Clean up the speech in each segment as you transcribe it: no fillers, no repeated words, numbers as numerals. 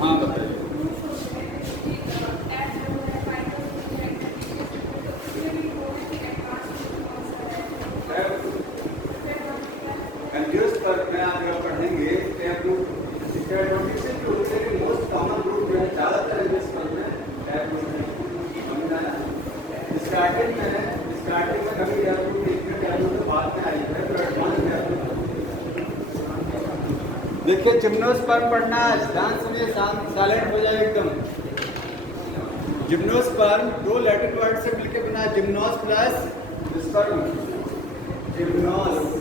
हाँ बताइए। कंफ्यूज पर में आप अगर पढ़ेंगे तो मोस्ट कॉमन रूट जो है ज़्यादातर इंग्लिश पर में स्टार्टिंग में कभी तो बाद में आई है, तो एडवांस में देखिए जिम्नोस्पर्म पढ़ना है, ध्यान सुनिए, साइलेंट हो जाए एकदम। जिम्नोस्पर्म दो लैटिन वर्ड से मिलकर बना है, जिम्नोस प्लस स्पर्म, जिम्नोस।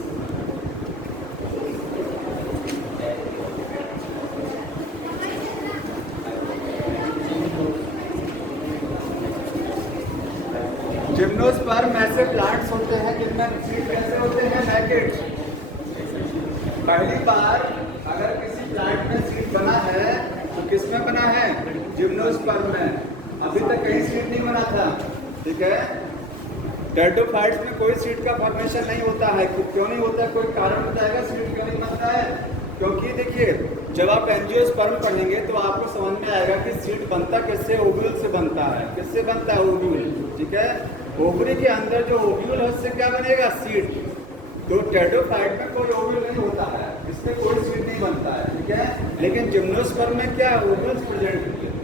जिम्नोस्पर्म ऐसे प्लांट्स होते हैं जिनमें सीड कैसे होते हैं, नेकेड। पहली बार अगर किसी प्लांट में सीड बना है तो किस में बना है, जिम्नोस्पर्म में। अभी तक कहीं सीड नहीं बना था, ठीक है। टेरिडोफाइट्स में कोई सीड का फॉर्मेशन नहीं होता है। क्यों नहीं होता है, कोई कारण बताएगा सीड क्यों नहीं बनता है? क्योंकि देखिए जब आप एंजियोस्पर्म पढ़ेंगे तो आपको समझ में आएगा कि सीड बनता किससे, ओव्यूल से बनता है। किससे बनता है, ओव्यूल, ठीक है। ओवरी के अंदर जो ओव्यूल है उससे क्या बनेगा, सीड। तो टेरिडोफाइट में कोई ओव्यूल नहीं होता है, इसमें कोई सीड नहीं बनता है, ठीक है। लेकिन जिम्नोस्पर्म में क्या, ओव्यूल्स प्रेजेंट होते हैं।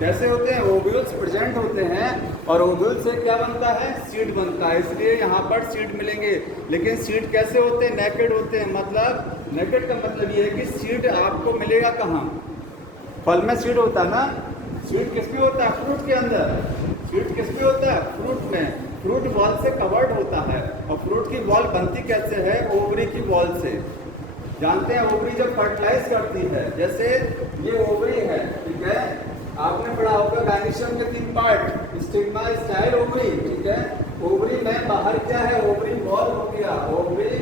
कैसे होते हैं, ओव्यूल्स प्रेजेंट होते हैं और ओव्यूल से क्या बनता है, सीड बनता है। इसलिए यहाँ पर सीड मिलेंगे। लेकिन सीड कैसे होते हैं, नेकेड होते हैं। मतलब नेकेड का मतलब ये है कि सीड आपको मिलेगा कहाँ, फल में सीड होता है ना। सीड किसमें होता है, फ्रूट के अंदर। सीड किसमें होता है, फ्रूट में। फ्रूट बॉल से कवर्ड होता है। और फ्रूट की बॉल बनती कैसे है, ओवरी की बॉल से। जानते हैं ओवरी जब फर्टिलाइज करती है, जैसे ये ओवरी है, ठीक है। आपने पढ़ा होगा गायनेशियम के 3 पार्ट, स्टिग्मा, स्टाइल, ओवरी, ठीक है। ओवरी में बाहर क्या है, ओवरी बॉल हो गया, ओवरी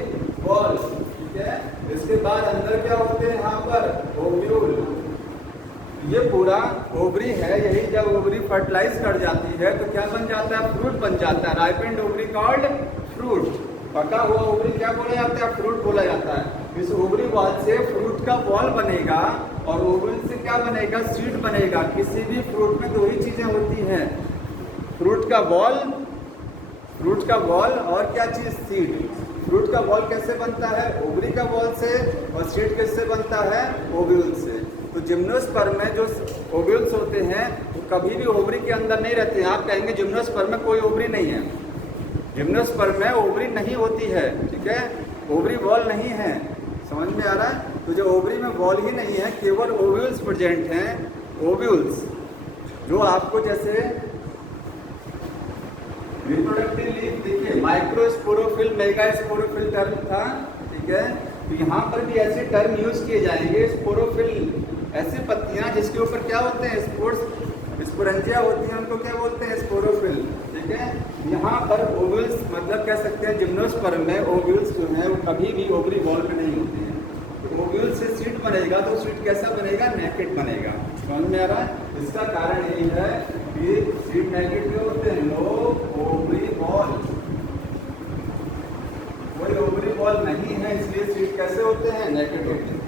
बॉल, ठीक है। इसके बाद अंदर क्या होते हैं, यहाँ पर ओव्यूल। ये पूरा ओवरी है। यही जब ओवरी फर्टिलाइज कर जाती है तो क्या बन जाता है, फ्रूट बन जाता है। Ripened ovary called fruit. पका हुआ ओवरी क्या बोला जाता है, फ्रूट बोला जाता है। इस ओवरी बॉल से फ्रूट का बॉल बनेगा और ओवरी से क्या बनेगा, सीड बनेगा। किसी भी फ्रूट में दो ही चीजें होती हैं, फ्रूट का बॉल और क्या चीज, सीड। फ्रूट का बॉल कैसे बनता है, ओवरी का बॉल से, और सीड किससे बनता है, ओव्यूल से। तो जिम्नोस्पर्म में जो ओव्यूल्स होते हैं वो कभी भी ओवरी के अंदर नहीं रहते हैं। आप कहेंगे जिम्नोस्पर्म में कोई ओवरी नहीं है, जिम्नोस्पर्म में ओवरी नहीं होती है, ठीक है। ओवरी बॉल नहीं है, समझ में आ रहा है। तो जो ओवरी में बॉल ही नहीं है, केवल ओव्यूल्स प्रेजेंट हैं। ओव्यूल्स जो आपको जैसे रिप्रोडक्टिव लीफ, देखिए माइक्रोस्पोरोफिल, मेगा स्पोरोफिल टर्म था, ठीक है। तो यहाँ पर भी ऐसे टर्म यूज किए जाएंगे। स्पोरोफिल ऐसी पत्तियां जिसके ऊपर क्या होते हैं, स्पोरेंजिया होती हैं, उनको क्या बोलते हैं, स्पोरोफिल, ठीक है। यहाँ पर ओव्यूल्स मतलब कह सकते हैं जिम्नोस्पर्म में ओव्यूल्स जो है वो कभी भी ओवरी बॉल में नहीं होते हैं। तो ओव्यूल से सीड बनेगा तो सीड कैसा बनेगा, नेकेड बनेगा। समझ में आ रहा है। इसका कारण यही है कि सीड नेकेड क्यों होते हैं, नो ओवरी बॉल, कोई ओवरी बॉल नहीं है, इसलिए सीड कैसे होते हैं, नेकेड होते हैं।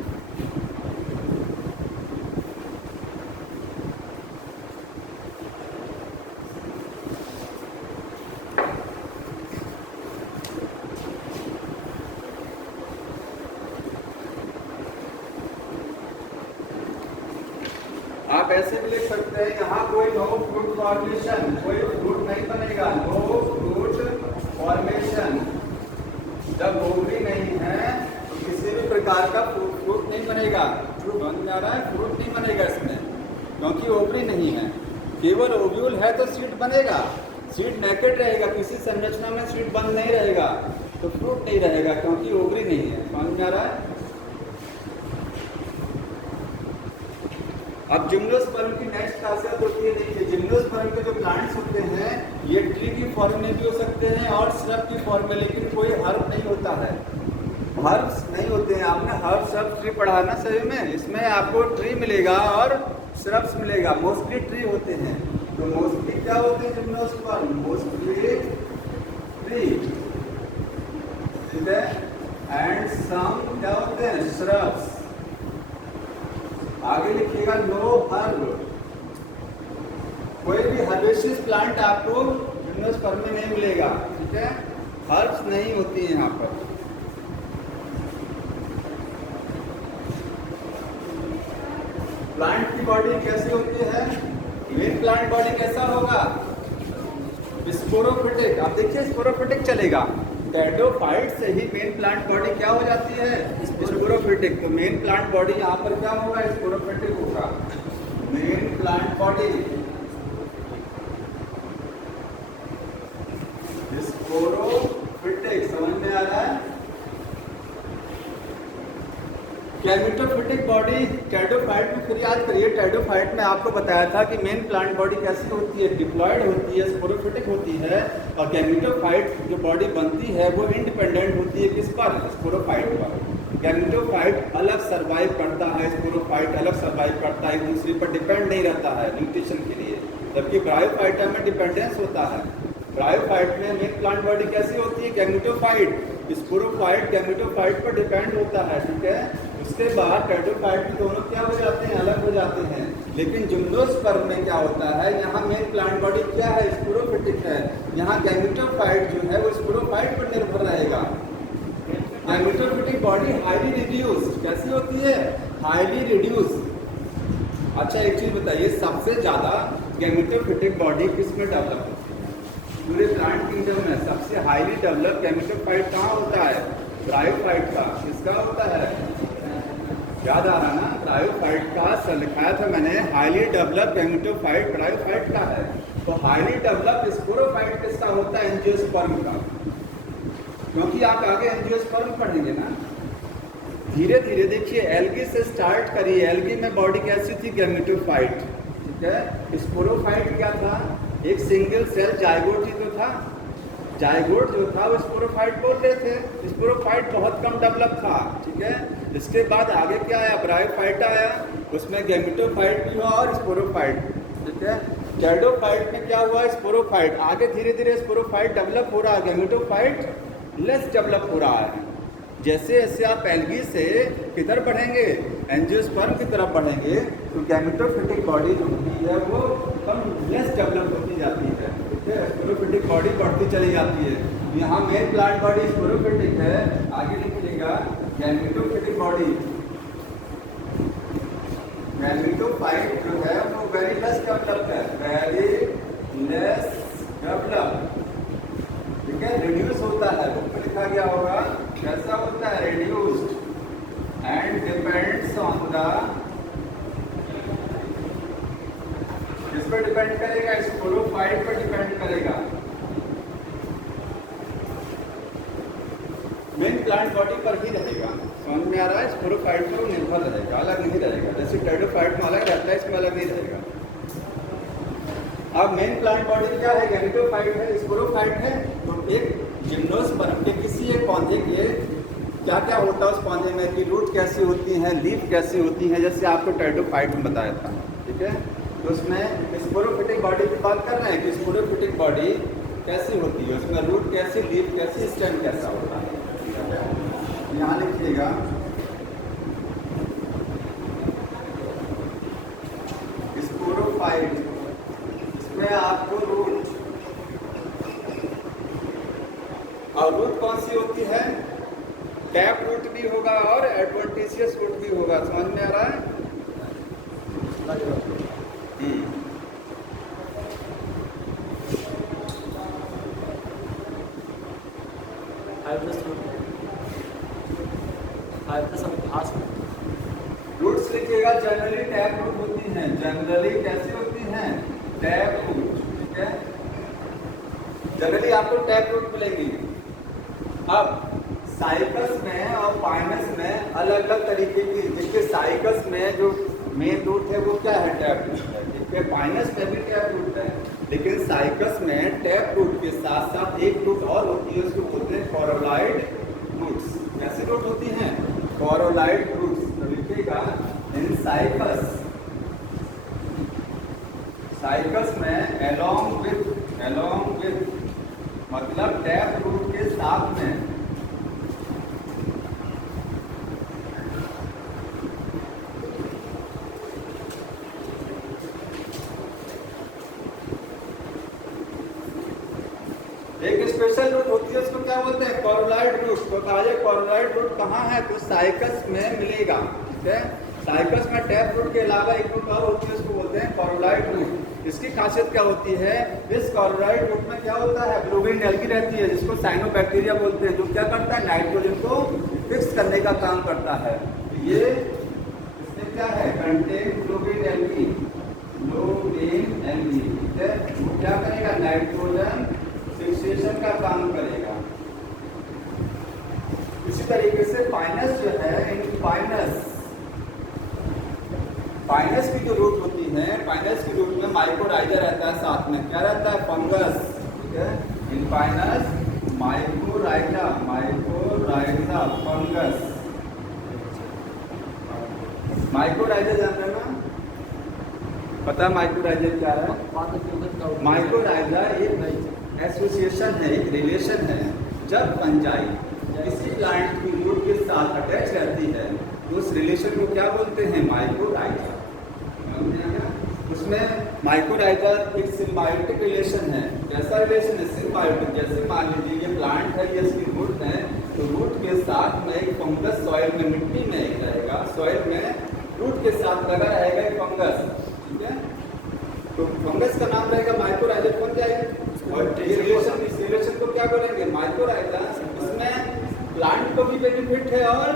आप ऐसे भी लिख सकते हैं, यहाँ कोई नो फ्रूट फॉर्मेशन, कोई फ्रूट नहीं बनेगा, नो फ्रूट फॉर्मेशन। जब ओवरी नहीं है तो किसी भी प्रकार का फ्रूट नहीं बनेगा। फ्रूट बन जा रहा है, फ्रूट नहीं बनेगा इसमें, क्योंकि ओवरी नहीं है। केवल ओव्यूल है तो सीड बनेगा। सीड नेकेड रहेगा, किसी संरचना में सीड बंद नहीं रहेगा तो फ्रूट नहीं रहेगा, क्योंकि ओवरी नहीं है। समझ में आ रहा है। अब जिम्नोस्पर्म की नेक्स्ट खासियत होती है, देखिए जिम्नोस्पर्म के जो प्लांट्स होते हैं ये ट्री की फॉर्म में भी हो सकते हैं और श्रब की फॉर्म में, लेकिन कोई हर्ब नहीं होता है, हर्ब्स नहीं होते हैं। आपने हर्ब श्रब ट्री पढ़ा ना सही में, इसमें आपको ट्री मिलेगा और श्रब्स मिलेगा। मोस्टली ट्री होते हैं। तो मोस्टली क्या होते हैं जिम्नोस्पर्म, मोस्टली ट्री, ठीक है। एंड सम क्या होते हैं श्रब्स। आगे लिखिएगा नो हर्ब। कोई भी हर्बेशियस प्लांट आपको जिम्नोस्पर्म में नहीं मिलेगा, ठीक है। हर्ब्स नहीं होती है यहाँ पर। प्लांट की बॉडी कैसी होती है? मेन प्लांट बॉडी कैसा होगा? स्पोरोफिटिक। आप देखिए स्पोरोफिटिक चलेगा। टेडोफाइट से ही मेन प्लांट बॉडी क्या हो जाती है? स्पोरोफिटिक। तो मेन प्लांट बॉडी यहाँ पर क्या होगा? स्पोरोफिटिक होगा। मेन प्लांट बॉडी स्पोरोफिटिक, समझ में आ रहा है? गैमेटोफिटिक बॉडी टेडोफाइट में फिर याद करिए, टेडोफाइट में आपको बताया था कि मेन प्लांट बॉडी कैसी होती है? डिप्लॉयड होती है, स्पोरोफिटिक होती है। और गैमेटोफाइट जो बॉडी बनती है वो इंडिपेंडेंट होती है किस पर? स्पोरोफाइट पर। गैमेटोफाइट अलग सर्वाइव करता है, स्पोरोफाइट अलग सर्वाइव करता है, एक दूसरे पर डिपेंड नहीं रहता है न्यूट्रिशन के लिए। जबकि ब्रायोफाइटा में डिपेंडेंस होता है। ब्रायोफाइट में मेन प्लांट बॉडी कैसी होती है? गैमेटोफाइट। स्पोरोफाइट गैमेटोफाइट पर डिपेंड होता है, ठीक है। उसके बाद टेडोफाइट में दोनों क्या हो जाते हैं? अलग हो जाते हैं। लेकिन जिम्नोस्पर्म में क्या होता है? यहाँ मेन प्लांट बॉडी क्या है? स्पोरोफिटिक है। यहाँ गैमेटोफाइट जो है वो स्पोरोफाइट पर निर्भर रहेगा। गैमेटोफिटिक बॉडी हाईली रिड्यूस्ड कैसी होती है? Highly reduced. अच्छा एक चीज बताइए, सबसे ज्यादा गैमेटोफिटिक बॉडी किस में डेवलप होती है? पूरे प्लांट किंगडम में सबसे हाईली डेवलप गैमेटोफाइट कहाँ होता है? ब्रायोफाइट का। किसका होता है? याद आ रहा ना? ब्रायोफाइट का लिखाया था मैंने, हाईली डेवलप गैमेटोफाइट ब्रायोफाइट का है। तो हाईली डेवलप स्पोरोफाइट किसका होता है? एंजियोस्पर्म का। क्योंकि आप आगे एंजियोस्पर्म पढ़ेंगे ना। धीरे धीरे देखिए, एल्गी से स्टार्ट करिए। एल्गी में बॉडी कैसी थी? गैमेटोफाइट, ठीक है। स्पोरोफाइट क्या था? एक सिंगल सेल जाइगोट ही तो था। जाइगोट जो था वो स्पोरोफाइट बोल रहे थे। स्पोरोफाइट बहुत कम डेवलप था, ठीक है। इसके बाद आगे क्या आया? ब्रायोफाइट आया, उसमें गैमेटोफाइट भी हुआ और स्पोरोफाइट, ठीक है। टेडोफाइट में क्या हुआ? स्पोरोफाइट। आगे धीरे धीरे स्पोरोफाइट डेवलप हो रहा है, गैमेटोफाइट लेस डेवलप हो रहा है। जैसे जैसे आप एल्गी से किधर बढ़ेंगे? एंजियोस्पर्म की तरफ बढ़ेंगे, तो गैमेटोफिटिक बॉडी जो होती है वो कम लेस डेवलप होती जाती है, ठीक है। स्पोरोफिटिक बॉडी बढ़ती चली जाती है। यहाँ मेन प्लांट बॉडी स्पोरोफिटिक है। आगे लिखिएगा गैमेटोफिटिक बॉडी। गैमेटोफाइट जो है वो वेरी लेस डेवलप है, वेरी लेस डेवलप, ठीक है। रिड्यूस होता है, बुक में लिखा गया होगा कैसा होता है? Reduced and depends on the, किस पर डिपेंड करेगा? स्पोरोफाइट पर डिपेंड करेगा। मेन प्लांट बॉडी पर ही रहेगा, समझ में आ रहा है? स्पोरोफाइट पर निर्भर रहेगा, अलग नहीं रहेगा। जैसे टेडोफाइट में अलग रहता है, इसमें अलग नहीं रहेगा। अब मेन प्लांट बॉडी क्या है? गैमेटोफाइट है, स्पोरोफाइट है। तो एक जिम्नोस्पर्म के किसी एक पौधे के क्या क्या होता है उस पौधे में, कि रूट कैसी होती हैं, लीफ कैसी होती हैं, जैसे आपको टेडोफाइट में बताया था, ठीक है। तो उसमें स्पोरोफिटिक बॉडी की बात कर रहे हैं कि स्पोरोफिटिक बॉडी कैसी होती है, उसमें रूट कैसी, लीफ कैसी, स्टेम कैसा होता है। यहाँ लिखिएगा स्पोरोफाइट, इसमें आपको रूट, और रूट कौन सी होती है? टैप रूट भी होगा और एडवेंटिशियस रूट भी होगा, समझ में आ रहा है? रूट्स लिखिएगा, जनरली टैप रूट होती हैं। जनरली कैसी होती हैं? टैप रूट, ठीक है। जनरली आपको टैप रूट मिलेगी। अब साइकस में और पाइनस में अलग अलग तरीके की, देखिए साइकस में जो मेन रूट है वो क्या है? टैप रूट है, ठीक है। पाइनस में भी टैप रूट है, लेकिन साइकस में टैप रूट के साथ साथ एक रूट और होती है, उसको बोलते हैं कॉरोलाइड रूट्स। कैसी रूट होती हैं? कॉरोलाइड रूट्स। तो लिखिएगा इन साइकस, साइकस में एलोंग विथ मतलब टैप रूट के साथ में स्पेशल रूट होती है उसको क्या बोलते हैं? कॉर्डोलाइड रूट। तो बताइए कॉर्डोलाइड रूट कहाँ है? तो साइकस में मिलेगा, ठीक है। साइकस में टैप रूट के अलावा एक रूट और होती है उसको बोलते हैं कॉर्डोलाइड रूट। इसकी खासियत क्या होती है? इस कॉर्डोलाइड रूट में क्या होता है? ब्लूबिन एल्गी रहती है जिसको साइनोबैक्टीरिया बोलते हैं, जो क्या करता है? नाइट्रोजन को फिक्स करने का काम करता है। ये इसमें क्या है? कंटेन ब्लूबिन एल्गी, ब्लूबिन एल्गी, ठीक है। वो क्या करेगा? नाइट्रोजन फिक्सेशन का काम करेगा। इसी तरीके से पाइनस जो है, इन पाइनस की जो रूट होती है, पाइनस की रूट में माइकोराइजा रहता है, साथ में क्या रहता है? फंगस, ठीक है। इन पाइनस माइकोराइजा फंगस। माइकोराइजा जान रहे ना? पता है माइकोराइजा क्या है? माइकोराइजा एक एसोसिएशन है, एक रिलेशन है। जब फंजाई किसी प्लांट की रूट के साथ अटैच रहती है तो उस रिलेशन को क्या बोलते हैं? माइकोराइजा। उसमें माइकोराइजा एक सिम्बायोटिक रिलेशन है। कैसा रिलेशन है? सिम्बायोटिक। जैसे मान लीजिए ये प्लांट है, ये इसकी रूट है, तो रूट के साथ में एक फंगस सॉइल में, मिट्टी में एक रहेगा, सॉइल में रूट के साथ लगा रहेगा एक फंगस, ठीक है। तो फंगस का नाम रहेगा माइकोराइजा, बन जाएगी। और इस रिलेशन को क्या बोलेंगे? माइकोराइजा। इसमें प्लांट को भी बेनिफिट है और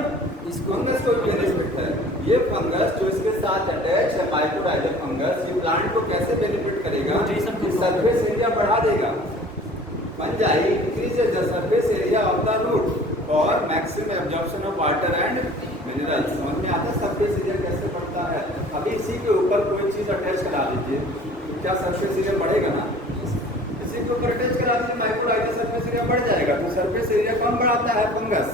इस फंगस को भी बेनिफिट है। ये फंगस जो इसके साथ अटैच है, माइकोराइजा फंगस, ये प्लांट को कैसे बेनिफिट करेगा? सरफेस एरिया बढ़ा देगा। Fungi increases the surface area of the root और maximum absorption of water and minerals. समझ में आता है सरफेस एरिया कैसे बढ़ता है? अभी इसी के ऊपर कोई चीज अटैच करा दीजिए, क्या सरफेस एरिया बढ़ेगा ना? इसी के ऊपर अटैच करा दीजिए माइकोराइजा, सरफेस एरिया बढ़ जाएगा। तो सरफेस एरिया कम बढ़ाता है फंगस।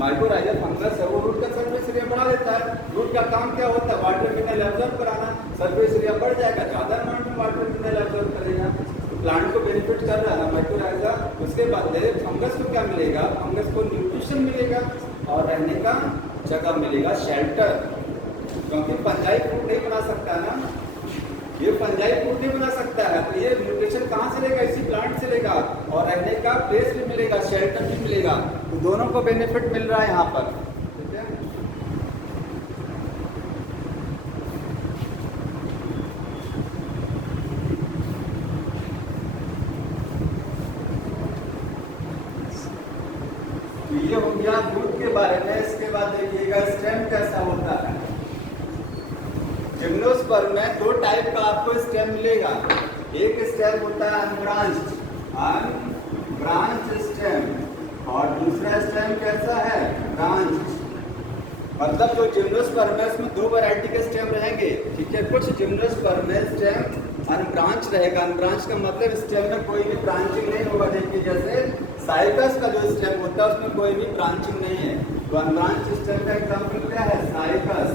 माइकोराइजा फंगस है, वो रूट का सरफेस एरिया बढ़ा देता है। रूट का काम क्या होता है? वाटर मिनरल एब्जॉर्ब कराना। सरफेस एरिया बढ़ जाएगा, ज्यादा अमाउंट में वाटर मिनरल एब्जॉर्ब करेगा, तो प्लांट को बेनिफिट कर रहा है माइकोराइजा। उसके बाद फंगस को क्या मिलेगा? फंगस को न्यूट्रिशन मिलेगा और रहने का जगह मिलेगा, शेल्टर। क्योंकि फंजाई फूड नहीं बना सकता ना, ये फंजाई फूड नहीं बना सकता है, तो ये न्यूट्रिशन कहाँ से लेगा? इसी प्लांट से लेगा और रहने का प्लेस भी मिलेगा, शेल्टर भी मिलेगा। तो दोनों को बेनिफिट मिल रहा है यहाँ पर, ठीक है। ये हो गया रूट के बारे में। इसके बाद देखिएगा स्टेम कैसा होता है। जिम्नोस्पर्म में दो टाइप का आपको स्टेम मिलेगा। एक स्टेम होता है अनब्रांच्ड स्टेम और दूसरा स्टेम कैसा है? ब्रांच्ड। मतलब जो जिम्नोस्पर्म है उसमें दो वैरायटी के स्टेम रहेंगे, ठीक है। कुछ जिम्नोस्पर्म में स्टेम अनब्रांच रहेगा। अनब्रांच का मतलब स्टेम में कोई भी ब्रांचिंग नहीं होगा। देखिए जैसे साइकस का जो स्टेम होता है उसमें कोई भी ब्रांचिंग नहीं है। तो अनब्रांच स्टेम का एग्जाम्पल क्या है? साइकस।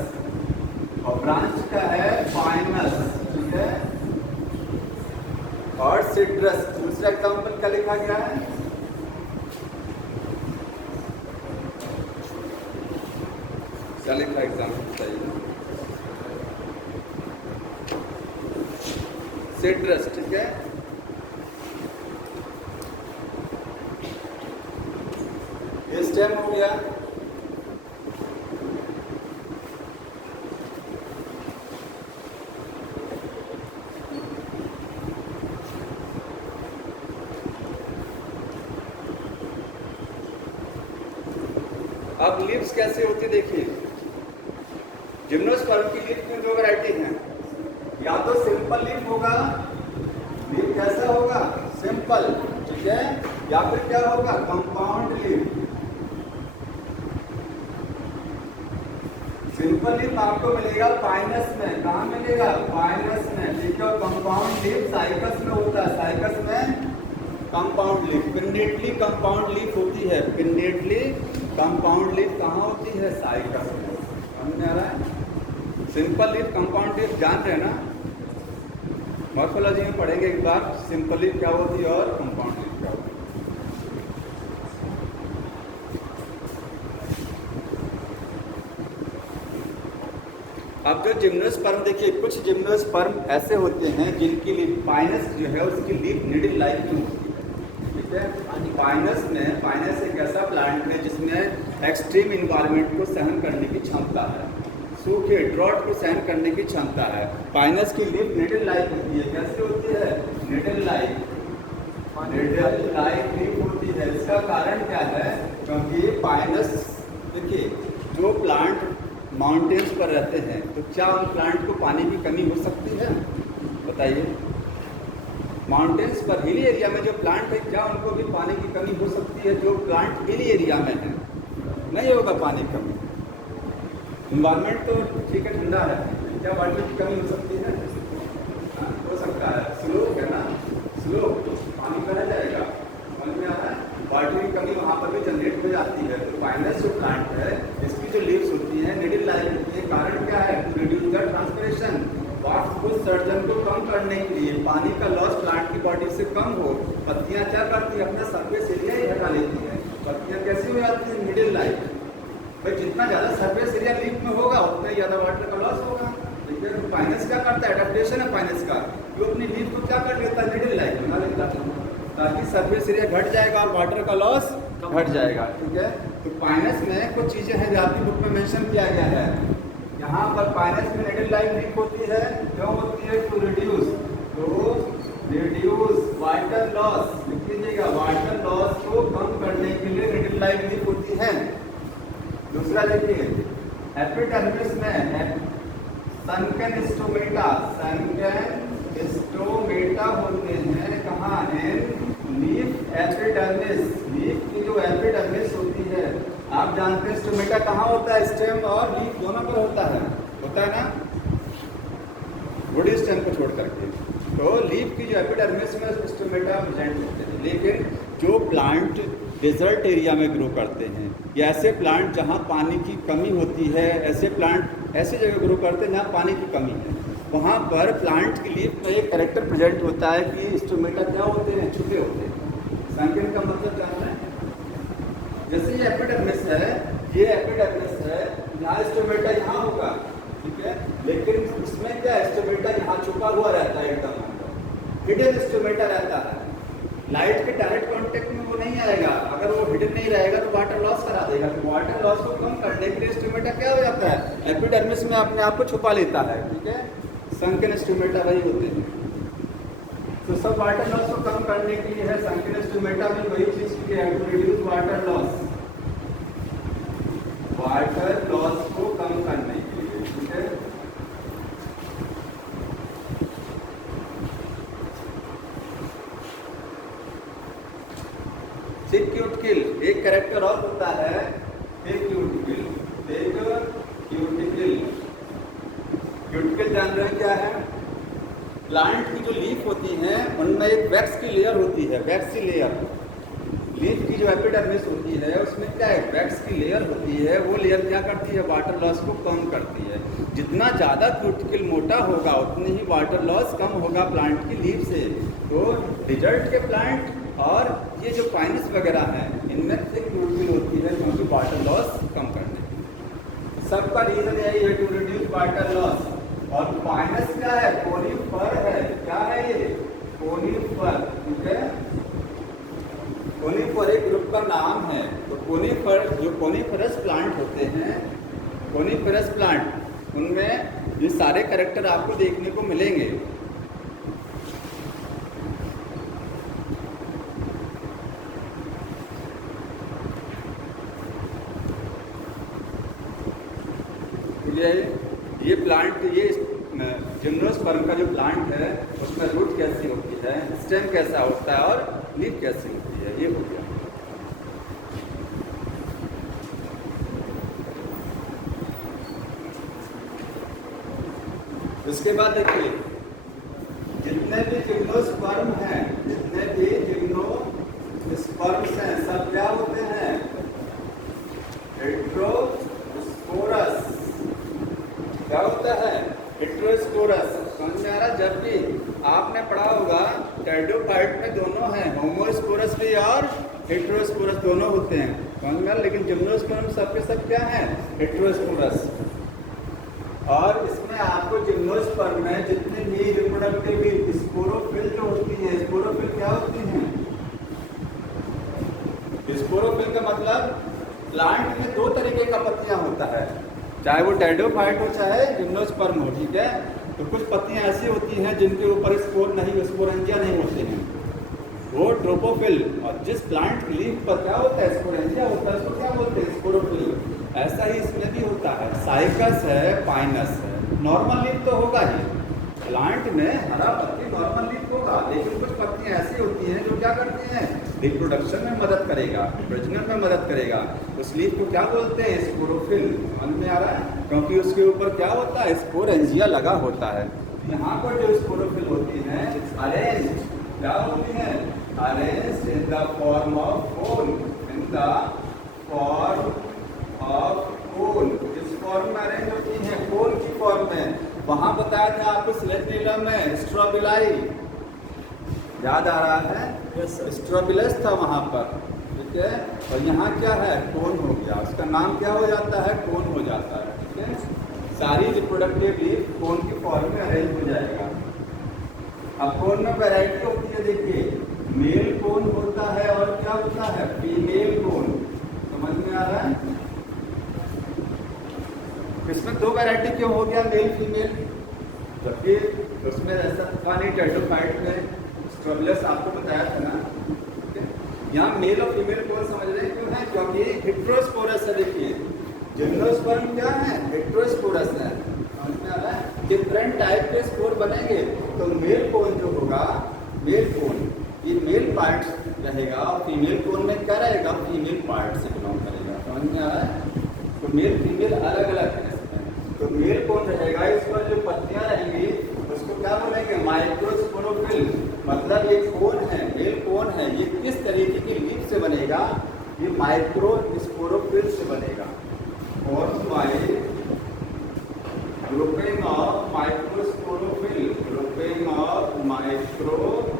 और ब्रांच का है पाइनस, ठीक है। और सिट्रस। दूसरा एग्जाम्पल क्या लिखा गया है? क्या लिखा एग्जाम्पल बताइए? सिट्रस, ठीक है। ये स्टेम हो गया। अब लीव्स कैसे होती देखिए। जिम्नोस्पर्म की लीफ में दो वैरायटी हैं। या तो सिंपल लीफ होगा, लीफ कैसा होगा? सिंपल, ठीक है। या फिर क्या होगा? Compound leaf. सिंपल लीफ आपको मिलेगा पाइनस में। कहाँ मिलेगा? पाइनस में, ठीक है। कंपाउंड लीफ साइकस में होता है। साइकस में कंपाउंड लीफ, पिंडेटली कंपाउंड लीफ होती है। पिंडेटली कंपाउंड लीफ कहाँ होती है? साइकस में। समझ में आ रहा है? सिंपल लीफ, कंपाउंड लीफ जान रहे हैं ना? मॉर्फोलॉजी में पढ़ेंगे एक बार सिंपल लीफ क्या होती है और कंपाउंड लीफ क्या होती है। अब जो जिम्नोस्पर्म देखिए, कुछ जिम्नोस्पर्म ऐसे होते हैं जिनकी लीफ पाइनस जो है उसकी लीफ नीडल लाइक में होती है, ठीक है। पाइनस एक ऐसा प्लांट है जिसमें एक्सट्रीम इन्वायरमेंट को सहन करने की क्षमता है, सूखे ड्रॉट को सहन करने की क्षमता है। पाइनस की लीफ निडल लाइक होती है। कैसी होती है? निडल लाइक लीफ होती है। इसका कारण क्या है? क्योंकि पाइनस, देखिए जो प्लांट माउंटेन्स पर रहते हैं तो क्या उन प्लांट को पानी की कमी हो सकती है? बताइए। माउंटेन्स पर, हिली एरिया में जो प्लांट है क्या उनको भी पानी की कमी हो सकती है? जो प्लांट हिली एरिया में है नहीं होगा पानी की कमी। इन्वायरमेंट तो ठीक है, ठंडा है, क्या वाटर की कमी हो सकती है? हो सकता है। स्लोप है ना, स्लोप पानी का रह जाएगा, समझ में आ रहा है? वाटर की कमी वहाँ पर भी जनरेट हो जाती है। तो पाइनस जो प्लांट है इसकी जो लीव्स होती हैं निडल लाइक होती है। कारण क्या है? टू रिड्यूस द ट्रांसपिरेशन, वाष्प उत्सर्जन को कम करने के लिए, पानी का लॉस प्लांट की बॉडी से कम हो। पत्तियां क्या करती है? अपना सरफेस एरिया ही हटा लेती है। पत्तियां कैसी हो जाती है? Middle like. भाई जितना ज़्यादा सरफेस एरिया लीफ में होगा उतना ही ज़्यादा वाटर का लॉस होगा। ठीक है, तो पाइनस क्या करता है? एडेप्टेशन है पाइनस का, वो अपनी लीफ को क्या कर लेता है? मिडिल लाइक बना लेता है, ताकि सरफेस एरिया घट जाएगा और वाटर का लॉस घट जाएगा। ठीक है, तो पाइनस में कुछ चीज़ें हैं जो आपकी बुक में मेंशन किया गया है। यहाँ पर पाइनस में निडल लाइक लीफ होती है। क्यों होती है? To reduce water loss. लिख लीजिएगा, वाटर लॉस को कम करने के लिए निडल लाइक लीफ होती है। दूसरा देखिए, एपिडर्मिस में सनकन स्टोमेटा होते हैं। कहाँ है? Leaf epidermis. लीफ की जो एपिडर्मिस होती है, आप जानते हैं स्टोमेटा कहाँ होता है? स्टेम और लीफ दोनों पर होता है ना, बॉडी स्टेम को छोड़ करके। तो लीफ की जो एपिडर्मिस में स्टोमेटा प्रेजेंट होते हैं। लेकिन जो प्लांट डेजर्ट एरिया में ग्रो करते हैं या ऐसे प्लांट जहाँ पानी की कमी होती है, ऐसे प्लांट ऐसी जगह ग्रो करते हैं जहाँ पानी की कमी है, वहाँ पर प्लांट की लीफ में एक कैरेक्टर प्रेजेंट होता है कि स्टोमेटा क्या होते हैं? छुपे होते हैं। संकेत का मतलब जानना है? जैसे ये एपिडर्मिस है, ये एपिडर्मिस है, यहाँ स्टोमेटा यहाँ होगा, ठीक है, लेकिन इसमें क्या स्टोमेटा यहाँ छुपा हुआ रहता है, एकदम हिडन स्टोमेटा रहता है। लाइट के डायरेक्ट कांटेक्ट में वो नहीं आएगा। अगर वो हिडन नहीं रहेगा तो वाटर लॉस करा देगा। तो वाटर लॉस को कम करने के लिए स्टोमेटा क्या हो जाता है? एपिडर्मिस में अपने आप को छुपा लेता है। ठीक है, संकन स्टोमेटा वही होते हैं। तो सब वाटर लॉस को कम करने के लिए है। संकन स्टोमेटा में वही चीज की है, to reduce water loss, water loss को कम करने के लिए। ठीक है, थिक क्यूटिकल एक कैरेक्टर और होता है। थिक क्यूटिकल, क्यूटिकल जान रहे हैं क्या है? प्लांट की जो लीफ होती हैं उनमें एक वैक्स की लेयर होती है, वैक्सी लेयर। लीफ की जो एपिडर्मिस होती है उसमें क्या है? वैक्स की लेयर होती है। वो लेयर क्या करती है? वाटर लॉस को कम करती है। जितना ज़्यादा क्यूटिकल मोटा होगा उतनी ही वाटर लॉस कम होगा प्लांट की लीफ से। तो डिजर्ट के प्लांट और ये जो पाइनस वगैरह हैं इनमें थिक क्यूटिकल होती है क्योंकि वाटर लॉस कम करने की। सबका रीजन यही है, टू रिड्यूस वाटर लॉस। और पाइनस क्या है? कोनिफर है। क्या है ये? कोनिफर। ठीक है, कोनिफर एक ग्रुप का नाम है। तो कोनिफर, जो कोनिफरस प्लांट होते हैं, कोनिफरस प्लांट, उनमें ये सारे कैरेक्टर आपको देखने को मिलेंगे। ये प्लांट, ये जिम्नोस्पर्म का जो प्लांट है उसमें रूट कैसी होती है, स्टेम कैसा होता है और लीफ कैसी होती है, ये हो गया। उसके बाद देखिए, जितने भी जिम्नोस्पर्म हैं, जितने भी जिम्नोस्पर्म्स हैं, सब क्या होते हैं? हेटेरोस्पोरस। क्या होता है? हेटेरोस्पोरस। समझ में आ रहा? जब भी आपने पढ़ा होगा टेरिडोफाइट में दोनों हैं, होमोस्पोरस भी और हेटेरोस्पोरस दोनों होते हैं, समझ में आ रहा? लेकिन जिम्नोस्पर्म सब के सब क्या हैं? हेटेरोस्पोरस। और इसमें आपको जिम्नोस्पर्म में जितने भी रिप्रोडक्टिव स्पोरोफिल जो होती है, स्पोरोफिल क्या होती हैं? स्पोरोफिल का मतलब प्लांट में दो तरीके का पत्तियां होता है, चाहे वो टेरिडोफाइट हो चाहे जिम्नोस्पर्म हो, ठीक है। तो कुछ पत्तियां ऐसी होती हैं जिनके ऊपर स्पोर नहीं, स्पोरेंजिया नहीं होते हैं, वो ट्रोपोफिल। और जिस प्लांट की लीफ पर क्या होता है, स्पोरेंजिया होता है, उसको क्या बोलते हैं, स्पोरोफिल। ऐसा ही इसमें भी होता है, साइकस है, पाइनस है। नॉर्मल लीफ तो होगा ही, प्लांट में हरा पत्ती नॉर्मल लीफ होगा, लेकिन कुछ पत्तियां ऐसी होती हैं जो क्या करती हैं, रिप्रोडक्शन में मदद करेगा, प्रजनन में मदद करेगा। उस लीफ को क्या बोलते हैं, स्पोरोफिल। समझ में आ रहा है, क्योंकि उसके ऊपर क्या होता है, स्पोरेंजिया लगा होता है। यहाँ पर जो स्पोरोफिल होती है अरेंज क्या होती है, arrange in the form of cone, in the form of cone. इस फॉर्म में अरेंज होती है, कोन की फॉर्म में। वहां बताया था आपको सिलेक्टिलम में स्ट्रोबिलाई, याद आ रहा है, स्ट्रोबिलस था वहां पर, ठीक है। और यहाँ क्या है, कोन हो गया, उसका नाम क्या हो जाता है, कोन हो जाता है, ठीक है। सारी रिप्रोडक्टिव लीफ कोन की फॉर्म में अरेंज हो जाएगा। अब कोन में वैरायटी होती है, देखिए मेल कोन होता है और क्या होता है, फीमेल कोन। समझ में आ रहा है, इसमें दो वैरायटी क्यों हो गया, मेल फीमेल, जबकि उसमें ऐसा था नहीं, टेरिडोफाइट में स्ट्रोबिलस आपको बताया था ना। यहाँ मेल और फीमेल कोन समझ रहे हैं क्यों है, क्योंकि हेटेरोस्पोरस है। देखिए जिम्नोस्पर्म क्या है, हेटेरोस्पोरस है। समझ में आ रहा है, डिफरेंट टाइप के स्पोर बनेंगे, तो मेल कोन जो होगा, मेल कोन ये मेल पार्ट रहेगा और फीमेल कोन में क्या रहेगा, फीमेल पार्ट से बिलोंग करेगा। समझ में आ रहा है, तो मेल फीमेल अलग अलग है इसमें। तो मेल कोन रहेगा, इस पर जो पत्तियां रहेंगी उसको क्या बोलेंगे, माइक्रोस्पोरोफिल। मतलब ये कोन है, मेल कोन है, ये किस तरीके की लीफ से बनेगा, ये माइक्रोस्पोरोफिल से बनेगा। और grouping of microsporophyll, grouping of microsporophyll.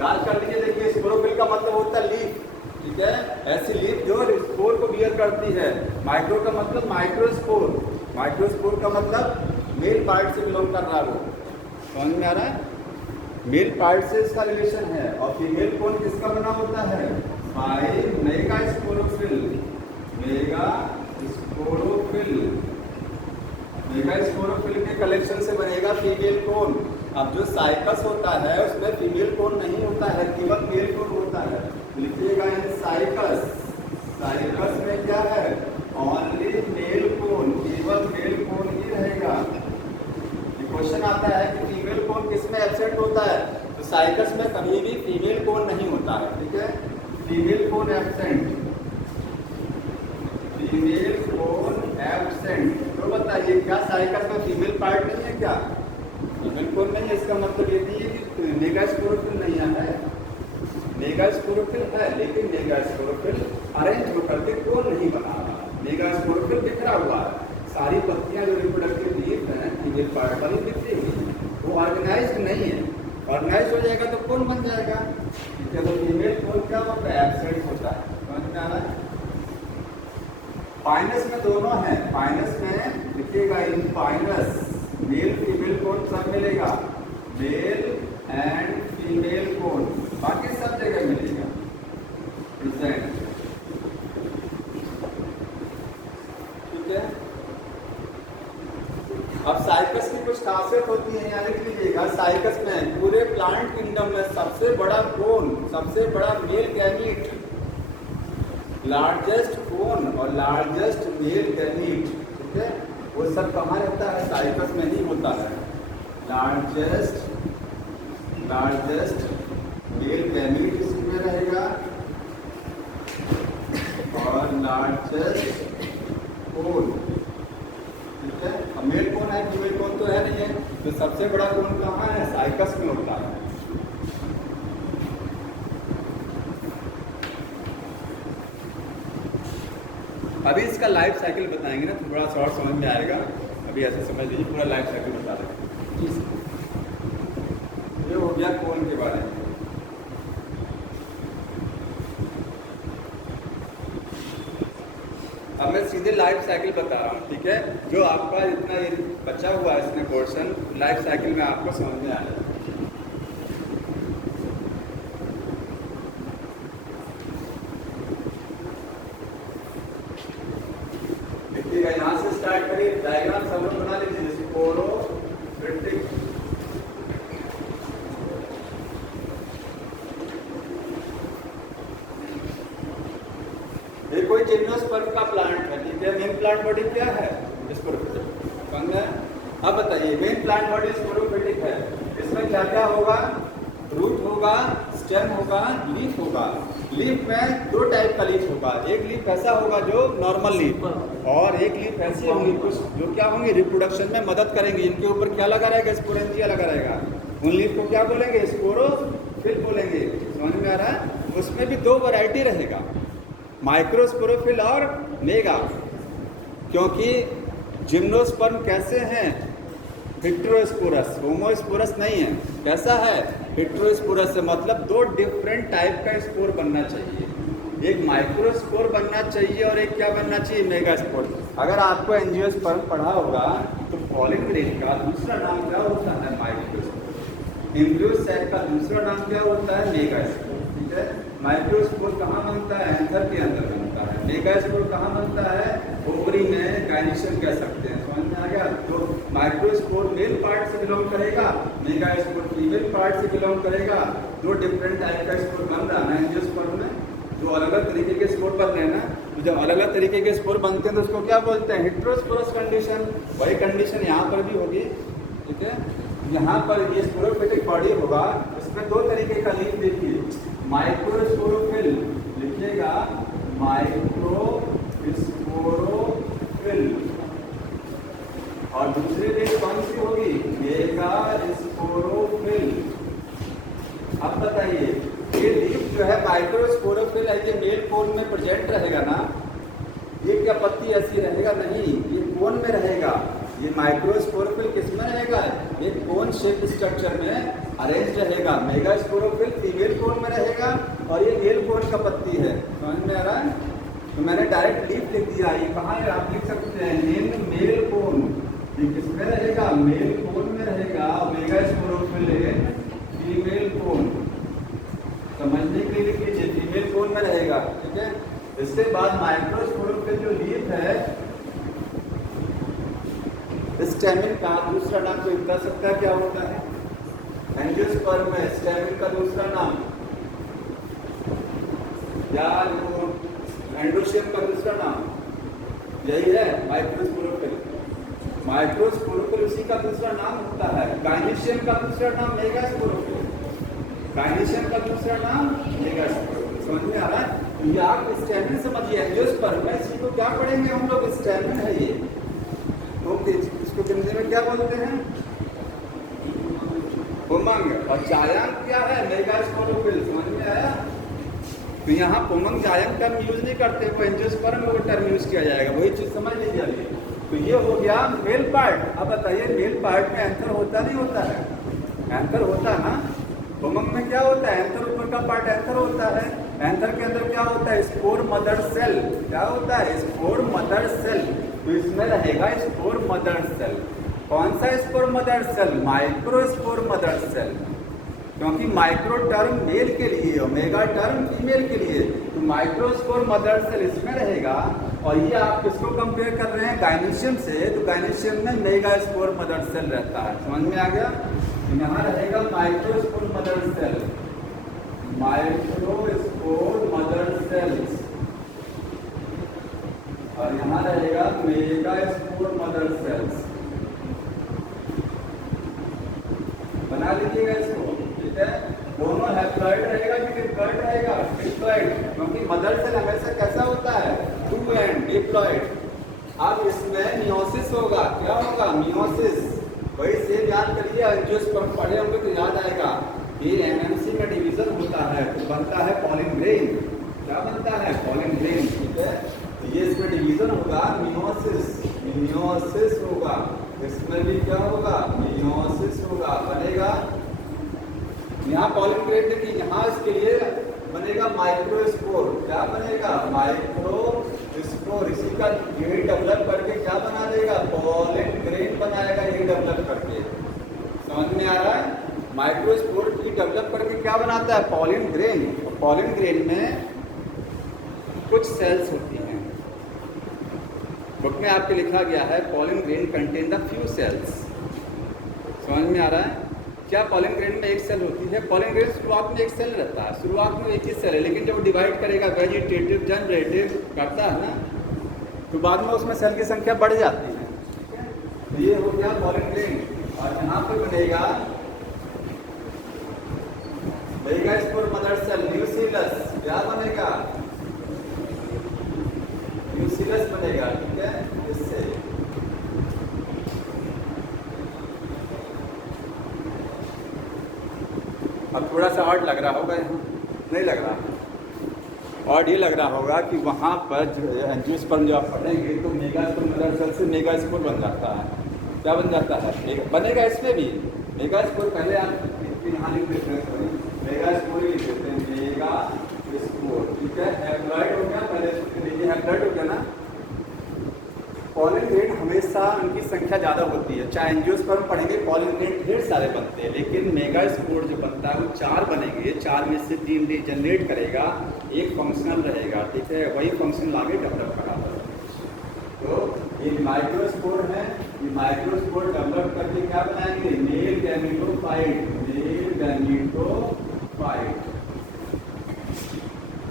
याद कर लीजिए, देखिए स्पोरोफिल का मतलब होता है लीफ, ठीक है। ऐसी लीफ जो स्पोर को बियर करती है। माइक्रो का मतलब माइक्रोस्पोर, माइक्रोस्पोर का मतलब मेल पार्ट से बिलोंग कर रहा है वो। समझ में आ रहा है, मेल पार्ट से इसका रिलेशन है। और फीमेल कोन किसका बना होता है, by megasporophyll, megasporophyll, megasporophyll के कलेक्शन से बनेगा फीमेल कोन। अब जो साइकस होता है उसमें फीमेल कोन नहीं होता है, केवल मेल कोन होता है। लिखिएगा इन साइकस, साइकस में क्या है, ओनली मेल कोन, केवल मेल कोन ही रहेगा। ये क्वेश्चन आता है कि फीमेल कोन किसमें एब्सेंट होता है, तो साइकस में कभी भी फीमेल कोन नहीं होता है, ठीक है। Female cone absent, female cone absent. तो बताइए क्या साइकस में फीमेल पार्ट नहीं है क्या, फीमेल कोन नहीं है, इसका मतलब ये नहीं है कि मेगास्पोरोफिल नहीं आता है। मेगास्पोरोफिल है, लेकिन मेगास्पोरोफिल अरेंज होकर के कोन नहीं बना रहा, मेगास्पोरोफिल बिखरा हुआ है। सारी पत्तियां जो रिप्रोडक्टिव लीफ हैं फीमेल पार्ट वाली बिखरी हुई है, वो ऑर्गेनाइज्ड नहीं है। ऑर्गेनाइज हो जाएगा तो कोन बन जाएगा, ठीक है। तो फीमेल कोन क्या होता है, एब्सेंट होता है। समझ में आ रहा है, पाइनस में दोनों है, पाइनस में लिखिएगा इन पाइनस मेल फीमेल कोन सब मिलेगा, मेल एंड फीमेल कोन, बाकी सब जगह मिलेगा प्रेजेंट, ठीक है। अब साइकस की कुछ खासियत होती है, यहाँ लिख लीजिएगा। साइकस में पूरे प्लांट किंगडम में सबसे बड़ा कोन, सबसे बड़ा मेल गैमीट, लार्जेस्ट कोन और लार्जेस्ट मेल गैमीट, ठीक है, वो सब कहाँ रहता है, साइकस में ही होता है। लार्जेस्ट मेल गैमीट इसमें रहेगा और लार्जेस्ट कोन, ठीक है। अब मेल कोन है, फीमेल कोन तो है नहीं है, तो सबसे बड़ा कोन कहाँ है, साइकस में होता है। अभी इसका लाइफ साइकिल बताएंगे ना, तो थोड़ा सा और समझ में आएगा। अभी ऐसे समझ लीजिए, पूरा लाइफ साइकिल बता देंगे। ये हो गया कोन के बारे में। अब मैं सीधे लाइफ साइकिल बता रहा हूँ, ठीक है। जो आपका इतना ये बचा हुआ है इसमें पोर्शन, लाइफ साइकिल में आपको समझ में आएगा। देखिएगा यहाँ से स्टार्ट करिए, डायग्राम सब लोग बना लीजिए। स्पोरोफिटिक, ये कोई जिम्नोस्पर्म का प्लांट है, ठीक है। मेन प्लांट बॉडी क्या है? स्पोरोफिटिक, समझ में? अब बताइए, मेन प्लांट बॉडी स्पोरोफिटिक है, इसमें क्या क्या होगा? रूट होगा, स्टेम होगा, लीफ होगा। लीफ में दो टाइप का लीफ होगा, एक लीफ ऐसा होगा जो नॉर्मल लीफ, और एक लीफ ऐसी होंगी कुछ जो क्या होंगी, रिप्रोडक्शन में मदद करेंगी। इनके ऊपर क्या लगा रहेगा? स्पोरेंजिया लगा रहेगा। उन लीफ को क्या बोलेंगे? स्पोरोफिल बोलेंगे। समझ में आ रहा है? उसमें भी दो वैरायटी रहेगा, माइक्रोस्पोरोफिल और मेगा। क्योंकि जिम्नोस्पर्म कैसे हैं? हेटेरोस्पोरस, होमोस्पोरस नहीं है। कैसा है? हेटेरोस्पोरस से मतलब दो डिफरेंट टाइप का स्पोर बनना चाहिए। एक माइक्रोस्पोर बनना चाहिए और एक क्या बनना चाहिए? मेगास्पोर। अगर आपको एंजियोस्पर्म पढ़ा होगा तो पॉलिन ग्रेन का दूसरा नाम क्या होता है? माइक्रोस्पोर। एम्ब्रियोसाइट का दूसरा नाम क्या होता है? मेगास्पोर, ठीक है। माइक्रोस्पोर कहाँ बनता है? एंथर के अंदर बनता है। मेगास्पोर कहाँ बनता है? ओवरी में, गायनेशियम कह सकते हैं। समझ में आ गया? तो माइक्रोस्पोर मेल पार्ट से बिलोंग करेगा, मेगास्पोर फीमेल पार्ट से बिलोंग करेगा। दो डिफरेंट टाइप का स्पोर बन रहा है एंजियोस्पर्म में, जो अलग अलग तरीके के स्पोर बन रहे हैं ना। तो जब अलग अलग तरीके के स्पोर बनते हैं तो उसको क्या बोलते हैं? Heterosporous condition. वही कंडीशन यहाँ पर भी होगी, ठीक है। यहाँ पर ये स्पोरोफिटिक बॉडी होगा, इसमें दो तरीके का लीफ देखिए, माइक्रोस्पोरोफिल लिखिएगा, माइक्रोस्पोरोफिल, और दूसरी लीफ कौन सी होगी? मेगास्पोरोफिल। अब बताइए, ये लीफ जो है माइक्रोस्पोरोफिल है, ये मेल कोन में प्रेजेंट रहेगा ना? ये क्या पत्ती ऐसी रहेगा? नहीं, ये कोन में रहेगा। ये माइक्रोस्पोरोफिल किस में रहेगा? ये कोन शेप स्ट्रक्चर में अरेंज रहेगा। मेगास्पोरोफिल फीमेल कोन में रहेगा और ये मेल कोन का पत्ती है। समझ में आ रहा है? तो मैंने डायरेक्ट लीफ लिख दिया। ये कहाँ है? आप लिख सकते हैं इन मेल कोन। ये किस में रहेगा? मेल कोन में रहेगा। मेगास्पोरोफिल फीमेल कोन, समझने के लिए लिख लीजिए, फीमेल कोन में रहेगा, ठीक है। इसके बाद माइक्रोस्पोरोफिल जो लीफ है, स्टेमिन का दूसरा नाम कोई बता सकता है क्या होता है? एंजियोस्पर्म में स्टेमिन का दूसरा नाम, या एंडोशियम का दूसरा नाम यही है, माइक्रोस्पोरोफिल। माइक्रोस्पोरोफिल उसी का दूसरा नाम होता है। गायनेशियम का दूसरा नाम मेगास्पोरोफिल, गायनेशियम का दूसरा नाम मेगास्पोरोफिल। समझ में आ रहा है? ये आप स्टेमिन समझिए, एंजियोस्पर्म में इसी को क्या पढ़ेंगे हम लोग? स्टेमिन है ये। तो इसको हिंदी में क्या बोलते हैं? उमंग। और जायंग क्या है? मेगास्पोरोफिल। समझ में आया? तो यहाँ उमंग जायंग टर्म यूज नहीं करते, वो एंजियोस्पर्म में वो टर्म यूज किया जाएगा। वही चीज समझ लीजिए अभी। तो ये हो गया मेल पार्ट। अब बताइए, मेल पार्ट में एंथर होता नहीं होता है? एंथर होता है ना। उमंग में क्या होता है? एंथर ऊपर का पार्ट एंथर होता है। एंथर के अंदर क्या होता है? Spore mother cell. क्या होता है? Spore mother cell. तो इसमें रहेगा स्पोर मदर सेल। कौन सा spore mother cell? Microspore mother cell. क्योंकि माइक्रो टर्म मेल के लिए और मेगा टर्म फीमेल के लिए, तो माइक्रोस्पोर मदर सेल इसमें रहेगा। और ये आप किसको कंपेयर कर रहे हैं? गायनेशियम से। तो गायनेशियम में मेगास्पोर मदर सेल रहता है। समझ में आ गया? तो यहाँ रहेगा microspore mother cell, microspore mother cells, और यहाँ रहेगा मेगास्पोर मदर सेल्स। बना लीजिएगा इसको, ठीक है। दोनों हैप्लॉइड रहेगा कि डिप्लॉइड रहेगा? डिप्लॉइड, क्योंकि मदर सेल हमेशा कैसा होता है? Two and diploid. अब इसमें मियोसिस होगा। क्या होगा? मियोसिस। वही से याद करिए, एंजियोस्पर्म पढ़े होंगे तो याद आएगा। ये एमएमसी में डिवीजन होता है तो बनता है पॉलिन ग्रेन। क्या बनता है? पॉलिन ग्रेन, ठीक है। तो ये इसमें डिवीजन होगा, मियोसिस। मियोसिस होगा। इसमें भी क्या होगा? मियोसिस होगा, बनेगा। यहाँ पॉलिन ग्रेन देखिए, यहाँ इसके लिए बनेगा माइक्रोस्पोर। क्या बनेगा? माइक्रोस्पोर। इसी का यही डेवलप करके क्या बना देगा? पॉलिन ग्रेन बनाएगा, यही डेवलप करके। समझ में आ रहा है? माइक्रोस्पोर की डेवलप करके क्या बनाता है? Pollen grain. पॉलिन ग्रेन में कुछ सेल्स होती हैं, वो बुक में आपके लिखा गया है pollen grain contain the few cells. समझ में आ रहा है? क्या पॉलन ग्रेन में एक सेल होती है? पॉलन ग्रेन शुरुआत में एक सेल रहता है, शुरुआत में एक ही सेल है, लेकिन जब डिवाइड करेगा वेजिटेटिव जनरेटिव करता है ना, तो बाद में उसमें सेल की संख्या बढ़ जाती है। तो ये हो गया पॉलन ग्रेन। और यहाँ पे बनेगा स्पोर मदर सेल न्यूक्लियस। क्या बनेगा? न्यूक्लियस बनेगा। ठीक है, इससे अब थोड़ा सा ऑड लग रहा होगा, यहाँ नहीं लग रहा। ऑड ये लग रहा होगा कि वहाँ पर एंजियोस्पर्म जब आप पढ़ेंगे तो मेगास्पोर मदर सेल से मेगास्पोर बन जाता है। क्या बन जाता है? बनेगा इसमें भी मेगास्पोर। पहले आप यहाँ लिख देते हैं, मेगास्पोर ही लिख देते हैं, मेगास्पोर। ठीक है, हैप्लॉइड हो गया, पहले देखिए हैप्लॉइड हो गया ना। पॉलन ग्रेन हमेशा उनकी संख्या ज़्यादा होती है, चाहे एंजियोस्पर्म पढ़ेंगे पॉलन ग्रेन ढेर सारे बनते हैं, लेकिन मेगास्पोर जो बनता है वो 4 बनेंगे। 4 में से 3 रीजनरेट करेगा, एक फंक्शनल रहेगा। ठीक है, वही फंक्शन आगे डेवलप करा। तो ये माइक्रोस्पोर है, ये माइक्रोस्पोर डेवलप करके क्या बनाएंगे? Male gametophyte. Male gametophyte.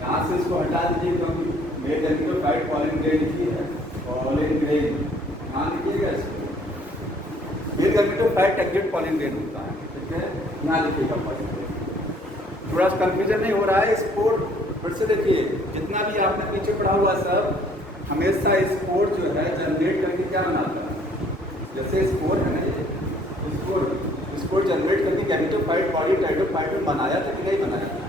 यहाँ से इसको हटा दीजिए क्योंकि मेल गैमेटोफाइट पॉलन ग्रेन ही है। पॉलन ग्रेन ध्यान रखिएगा इसको। Male gametophyte exact pollen grain होता है। ठीक है, यहाँ लिखिएगा पॉलन ग्रेन। थोड़ा सा कंफ्यूजन नहीं हो रहा है? स्पोर फिर से देखिए, जितना भी आपने पीछे पढ़ा हुआ सब हमेशा स्पोर जो है जनरेट करके क्या बनाता है? जैसे स्पोर है ना, ये स्पोर जनरेट करके गैमेटोफाइट बॉडी टेरिडोफाइट में बनाया था कि नहीं बनाया था?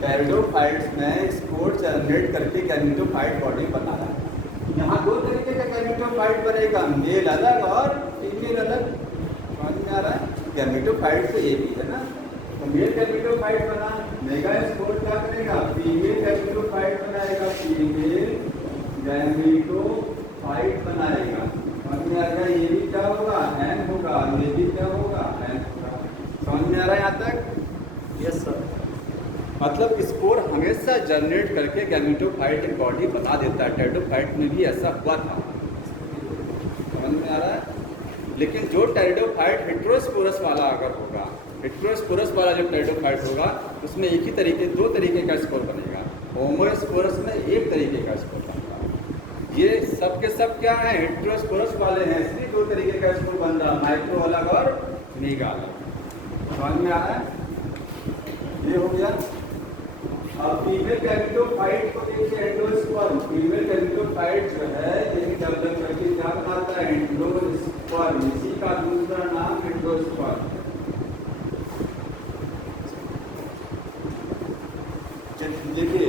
टेरिडोफाइट्स में स्पोर जनरेट करके गैमेटोफाइट बॉडी बनाया। यहाँ 2 तरीके का गैमेटोफाइट बनेगा, मेल अलग और फीमेल अलग। समझ में आ रहा है? गैमेटोफाइट तो ये भी है ना, तो मेल गैमेटोफाइट बना, मेगास्पोर क्या करेगा? फीमेल गैमेटोफाइट बनाएगा, फीमेल गैमेटोफाइट बनाएगा। समझ में आ रहा है? ये भी क्या होगा? एन होगा, ये भी क्या होगा? एन होगा। समझ में आ रहा है यहाँ तक? Yes sir. मतलब स्पोर हमेशा जनरेट करके गैमेटोफाइट एक बॉडी बना देता है। टेरिडोफाइट में भी ऐसा हुआ था। समझ में आ रहा है? लेकिन जो टेरिडोफाइट हेटेरोस्पोरस वाला अगर होगा, हेटेरोस्पोरस वाला जो टेरिडोफाइट होगा उसमें एक ही तरीके 2 तरीके का स्पोर बनेगा। होमोस्पोरस में एक तरीके का स्पोर बनेगा। ये सब के सब क्या है? हेटेरोस्पोरस वाले हैं, इसलिए 2 तरीके का स्पोर बन रहा, माइक्रो अलग और मेगा अलग। समझ में आ रहा है? ये हो गया। अब फीमेल गैमेटोफाइट को देखिए, एंडोस्पर्म। फीमेल गैमेटोफाइट जो है ये डेवलप करके क्या बनाता है? एंडोस्पर्म। इसी का दूसरा नाम एंडोस्पर्म। देखिए,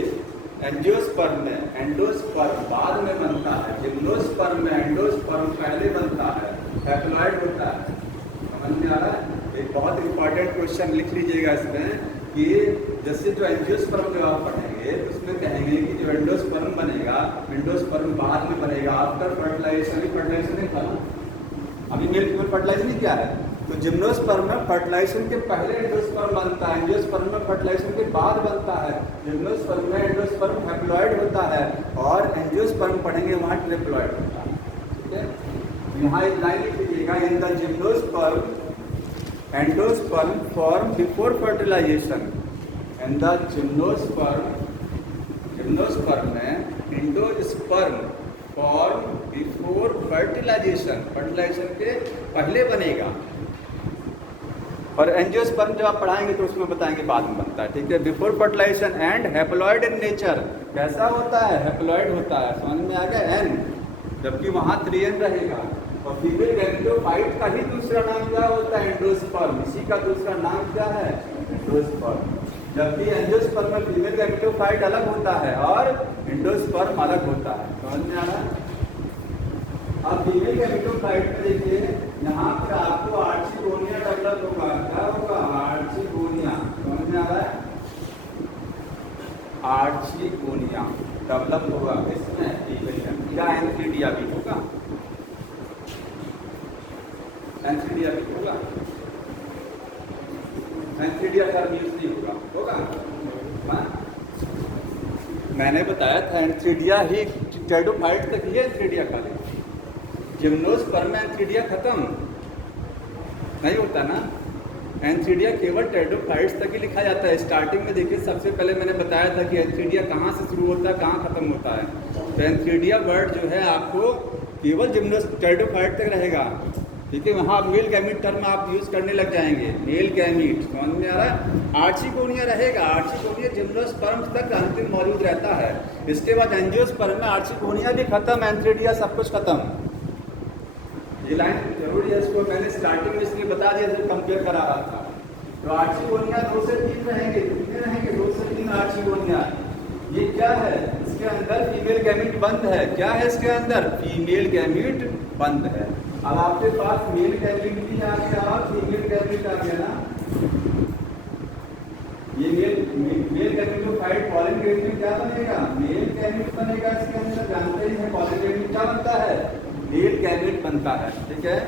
एंजियोस्पर्म में एंडोस्पर्म बाद में बनता है, जिम्नोस्पर्म में एंडोस्पर्म पहले बनता है, हैप्लॉइड होता है। समझ में आ रहा है? एक बहुत इंपॉर्टेंट क्वेश्चन लिख लीजिएगा इसमें कि जैसे जो एंजियोस्पर्म जो आप पढ़ेंगे उसमें कहेंगे कि जो एंडोस्पर्म बनेगा, एंडोस्पर्म बाद में बनेगा आफ्टर फर्टिलाइजेशन। फर्टिलाइजेशन नहीं था अभी, मेल फीमेल फर्टिलाइजेशन क्या है? तो जिम्नोस्पर्म में फर्टिलाइजेशन के पहले एंडोस्पर्म बनता है, एंजियोस्पर्म में फर्टिलाइजेशन के बाद बनता है। जिम्नोस्पर्म में एंडोस्पर्म हैप्लॉइड होता है और एंजियोस्पर्म पढ़ेंगे वहाँ ट्रिप्लॉइड होता है। ठीक है, यहाँ एक लाइन लिख लीजिएगा, in the gymnosperm endosperm form before fertilization. In the gymnosperm में endosperm form before fertilization, fertilization के पहले बनेगा। और एंजियोस्पर्म जब आप पढ़ाएंगे तो उसमें बताएंगे बाद में बनता है। ठीक है, before fertilisation and haploid in nature. कैसा होता है? हैप्लॉइड होता है। समझ में आ गया? एन, जबकि वहाँ 3n रहेगा। और फीमेल गैमेटोफाइट का ही दूसरा नाम क्या होता है? एंडोस्पर्म। इसी का दूसरा नाम क्या है? एंडोस्पर्म। जबकि एंजियोस्पर्म में फीमेल गैमेटोफाइट अलग होता है और एंडोस्पर्म अलग होता है। समझ में आ रहा है? अब फीमेल गैमेटोफाइट में देखिए, यहाँ पर आपको आर्चिगोनिया डेवलप होगा। क्या होगा? आर्चिगोनिया। समझ में आ रहा है? आर्चिगोनिया डेवलप होगा। इसमें क्या एंथ्रीडिया भी होगा? एंथ्रीडिया भी होगा? एंथ्रीडिया का यूज नहीं होगा? हाँ? मैंने बताया था एंथ्रीडिया ही टेरिडोफाइट तक ही है। एंथ्रीडिया खाली जिम्नोस्पर्म एंथीडिया खत्म नहीं होता ना। एंथीडिया केवल टेरिडोफाइट्स तक ही लिखा जाता है। स्टार्टिंग में देखिए सबसे पहले मैंने बताया था कि एंथीडिया कहाँ से शुरू होता है, कहाँ खत्म होता है। तो एंथीडिया वर्ड जो है आपको केवल टेरिडोफाइट तक रहेगा, ठीक है। वहाँ मेल गैमीट टर्म आप यूज़ करने लग जाएंगे, मेल गैमीट, समझ में आ रहा है। आर्चिगोनिया रहेगा, आर्चिगोनिया जिम्नोस्पर्म तक अंतिम मौजूद रहता है। इसके बाद एंजियोस्पर्म में आर्चिगोनिया भी खत्म, एंथीडिया सब कुछ खत्म। ये लाइन जरूरी है, इसको मैंने स्टार्टिंग में इसलिए बता दिया जब कंपेयर करा रहा था। तो आर्चिगोनिया 2 से 3 रहेंगे, कितने रहेंगे 2 से 3 आर्चिगोनिया। ये क्या है, इसके अंदर फीमेल गैमीट बंद है। क्या है इसके अंदर, फीमेल गैमीट बंद है। अब आपके पास मेल गैमीट भी आ गया और फीमेल गैमीट आ गया ना। ये मेल गैमीटोफाइट पॉलिन ग्रेड में क्या बनेगा, मेल गैमीट बनेगा। इसके अंदर जानते ही हैं पॉलिन ग्रेड में क्या बनता है, मेल गैमीट बनता है, ठीक है।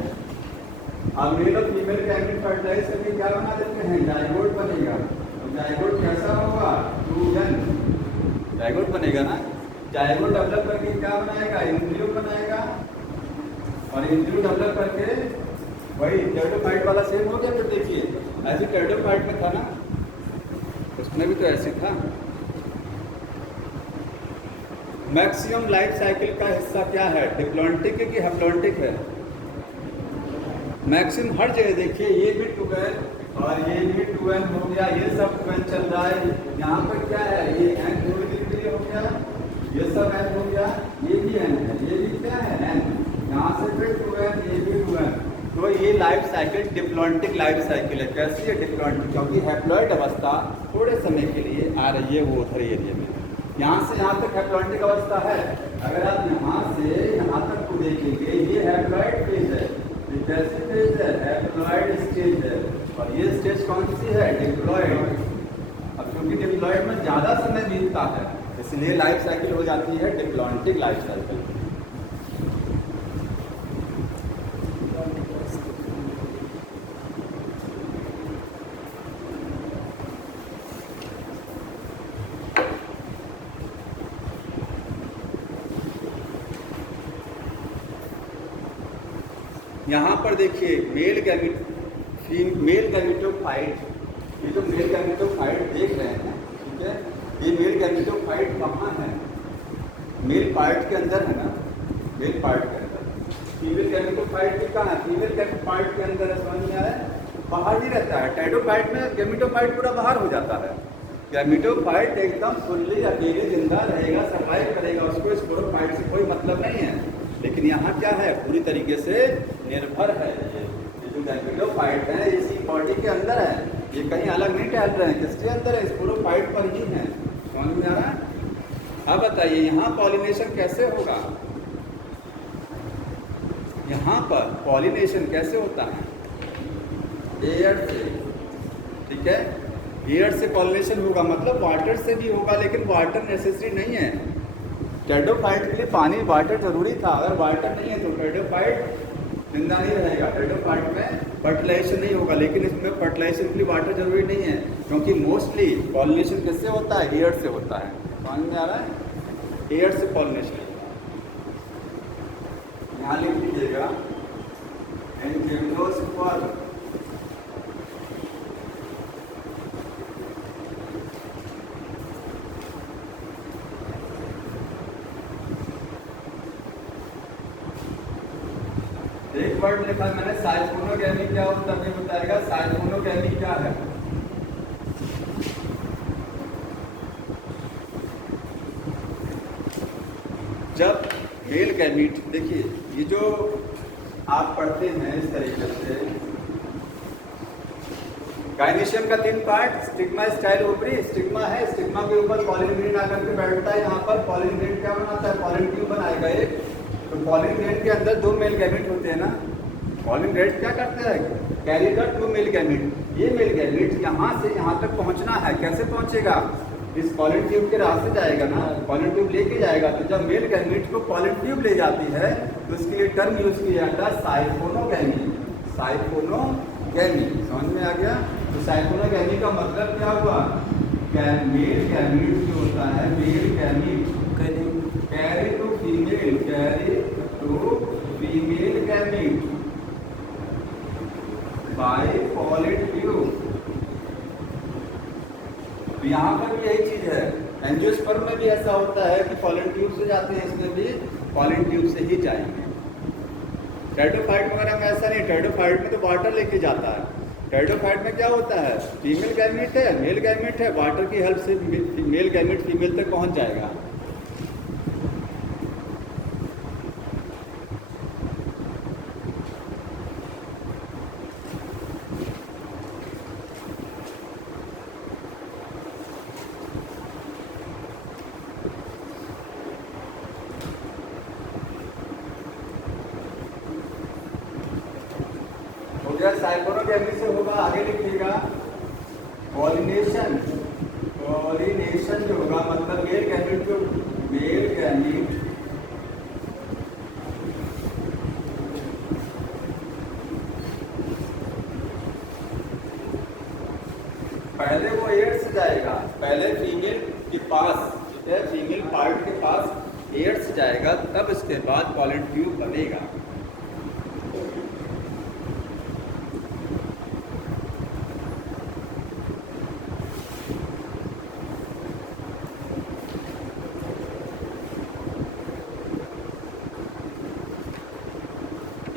अब मेल और फीमेल गैमीट फर्टिलाइज करके क्या बना देते हैं, जाइगोट बनेगा। तो जाइगोट कैसा होगा, 2n जाइगोट बनेगा ना। जाइगोट डेवलप करके क्या बनाएगा, एम्ब्रियो बनाएगा। और एम्ब्रियो डेवलप करके वही टेरिडोफाइट वाला सेम हो गया। फिर देखिए ऐसे टेरिडोफाइट में था ना, उसमें भी तो ऐसे था। मैक्सिमम लाइफ साइकिल का हिस्सा क्या है, डिप्लॉन्टिक है कि हैप्लॉन्टिक है। मैक्सिमम हर जगह देखिए, ये भी 2n और ये भी 2n हो गया, ये सब 2n चल रहा है। यहाँ पर क्या है, ये n के हो गया, ये सब n हो गया, ये भी n है, ये भी क्या है n। यहाँ से फिर 2n, ये भी 2n। तो ये life cycle diplontic life cycle है। कैसी है, डिप्लॉन्टिक, क्योंकि हैप्लॉइड अवस्था थोड़े समय के लिए आ रही है वो उधर एरिया में। यहाँ से यहाँ तक हैप्लॉइडिक अवस्था है। अगर आप यहाँ से यहाँ तक को देखेंगे, ये हैप्लॉइड फेज है, ये कैसी फेज है, हैप्लॉइड स्टेज है। और ये स्टेज कौन सी है, डिप्लॉइड। अब क्योंकि डिप्लॉइड में ज़्यादा समय बीतता है, इसलिए लाइफ साइकिल हो जाती है डिप्लॉन्टिक लाइफ साइकिल। यहाँ पर देखिए मेल गैमीटोफाइट, ये जो मेल गैमीटोफाइट देख रहे हैं, ठीक है, ये मेल गैमीटोफाइट कहाँ है, मेल पार्ट के अंदर है ना, मेल पार्ट के अंदर। फीमेल गैमीटोफाइट भी कहाँ है, फीमेल गैमीटोफाइट के अंदर है, समझ में आया, बाहर ही रहता है। टेरिडोफाइट में गैमीटोफाइट पूरा बाहर हो जाता है। गैमीटोफाइट एकदम फुल्ली अकेले जिंदा रहेगा, सर्वाइव करेगा, उसको स्पोरोफाइट से कोई मतलब नहीं है। लेकिन यहाँ क्या है, पूरी तरीके से निर्भर है। ये जो गैमीटोफाइट है इसी बॉडी के अंदर है, ये कहीं अलग नहीं टहल रहे हैं। किसके अंदर है, स्पोरोफाइट पर ही है। समझ में आ रहा है। अब बताइए यहाँ पॉलिनेशन कैसे होगा, यहाँ पर पॉलिनेशन कैसे होता है, एयर से, ठीक है। एयर से पॉलिनेशन होगा, मतलब वाटर से भी होगा, लेकिन वाटर नेसेसरी नहीं है। टेरिडोफाइट के लिए पानी वाटर जरूरी था, अगर वाटर नहीं है तो टेरिडोफाइट जिंदा नहीं रहेगा। टेरिडोफाइट में फर्टिलाइजेशन नहीं होगा, लेकिन इसमें फर्टिलाइजेशन के लिए वाटर जरूरी नहीं है, क्योंकि मोस्टली पॉलिनेशन किससे होता है, एयर से होता है। समझ में आ रहा है, एयर से पॉलिनेशन। यहाँ लिख लीजिएगा एंजियोस्पर्म, एक वर्ड लिखा मैंने, साइकोनोगैमी क्या होता है बताएगा। साइकोनोगैमी क्या है, जब मेल गैमीट, देखिए ये जो आप पढ़ते हैं इस तरीके से, गायनेशियम का 3 part, stigma, style, ovary. Stigma है, स्टिग्मा के ऊपर पॉलिन ग्रेन आकर के बैठता है। यहाँ पर पॉलिन ग्रेन क्या बनाता है, पॉलिन ट्यूब बनाएगा एक। तो पॉलिन ग्रेन के अंदर 2 मेल गैमीट होते हैं ना। पॉलिन ग्रेन क्या करता है, कैरी द 2 मेल गैमीट। ये मेल गैमीट यहाँ से यहाँ तक पहुँचना है, कैसे पहुँचेगा, इस पॉलिन ट्यूब के रास्ते जाएगा ना, पॉलिन ट्यूब लेके जाएगा। तो जब मेल गैमीट को पॉलिन ट्यूब ले जाती है तो इसके लिए टर्म यूज किया जाता है साइकोनोगैमी। साइकोनोगैमी, समझ में आ गया। तो साइकोनोगैमी का मतलब क्या हुआ, मेल गैमीट जो होता है, male gamete carry to female, carry to female यहाँ पर भी यही चीज़ है। एंजियोस्पर्म में भी ऐसा होता है कि पॉलन ट्यूब से जाते हैं, इसमें भी पॉलन ट्यूब से ही जाएंगे। टेरिडोफाइट वगैरह में ऐसा नहीं, टेरिडोफाइट में तो वाटर लेके जाता है। टेरिडोफाइट में क्या होता है, फीमेल गैमेट है, मेल गैमेट है, वाटर की हेल्प से मेल गैमेट फीमेल तक पहुंच जाएगा। साइक्लोगैमी से होगा, आगे लिखिएगा पॉलिनेशन। पॉलिनेशन जो होगा मतलब मेल गैमेट जो मेल गैमेट पहले वो एयर से जाएगा, पहले फीमेल के पास, ठीक है, फीमेल पार्ट के पास एयर से जाएगा, तब इसके बाद पॉलन ट्यूब बनेगा।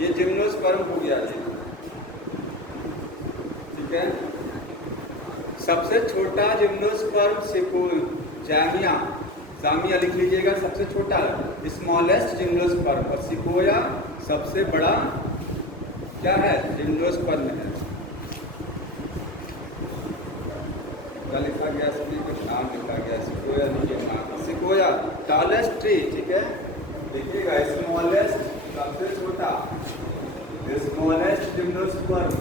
ये जिम्नोस्पर्म हो गया जी, ठीक है। सबसे छोटा जिम्नोस्पर्म सिकोया, जामिया लिख लीजिएगा, सबसे छोटा स्मॉलेस्ट जिम्नोस्पर्म, और सिकोया सबसे बड़ा क्या है, जिम्नोस्पर्म है। क्या लिखा गया, सभी कुछ नाम लिखा गया, सिकोया नहीं नाम, सिकोया टॉलेस्ट ट्री, ठीक है। देखिएगा स्मॉलेस्ट सबसे छोटा, स्मॉलेस्ट जिम्नोस्पर्म।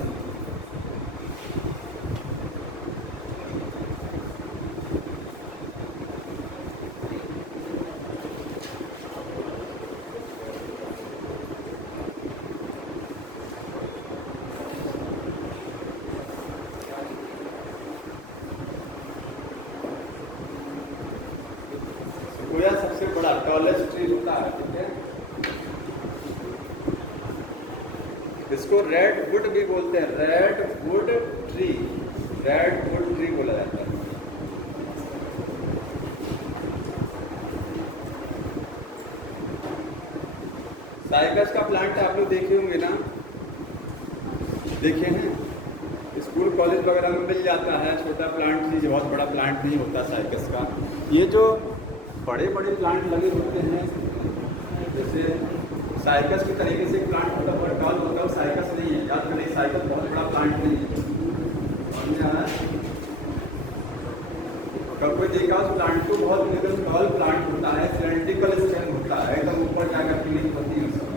सिकोया सबसे बड़ा टॉलेस्ट ट्री होता है, ठीक है। इसको रेड वुड भी बोलते हैं, red wood tree, red wood tree बोला जाता है। साइकस का प्लांट आप लोग देखे होंगे ना, देखे हैं, स्कूल कॉलेज वगैरह में मिल जाता है, छोटा प्लांट ही, बहुत बड़ा प्लांट नहीं होता साइकस का। ये जो बड़े बड़े प्लांट लगे होते हैं, जैसे साइकस के तरीके से प्लांट होता है, टॉल होता है, साइकस नहीं है, याद करें साइकस बहुत बड़ा प्लांट नहीं है, समझ आ रहा है। कब कोई देखा उस प्लांट को, बहुत एकदम टॉल प्लांट होता है, सिलेंड्रिकल स्टेम होता है, एकदम ऊपर जाकर के नहीं होती है उसमें।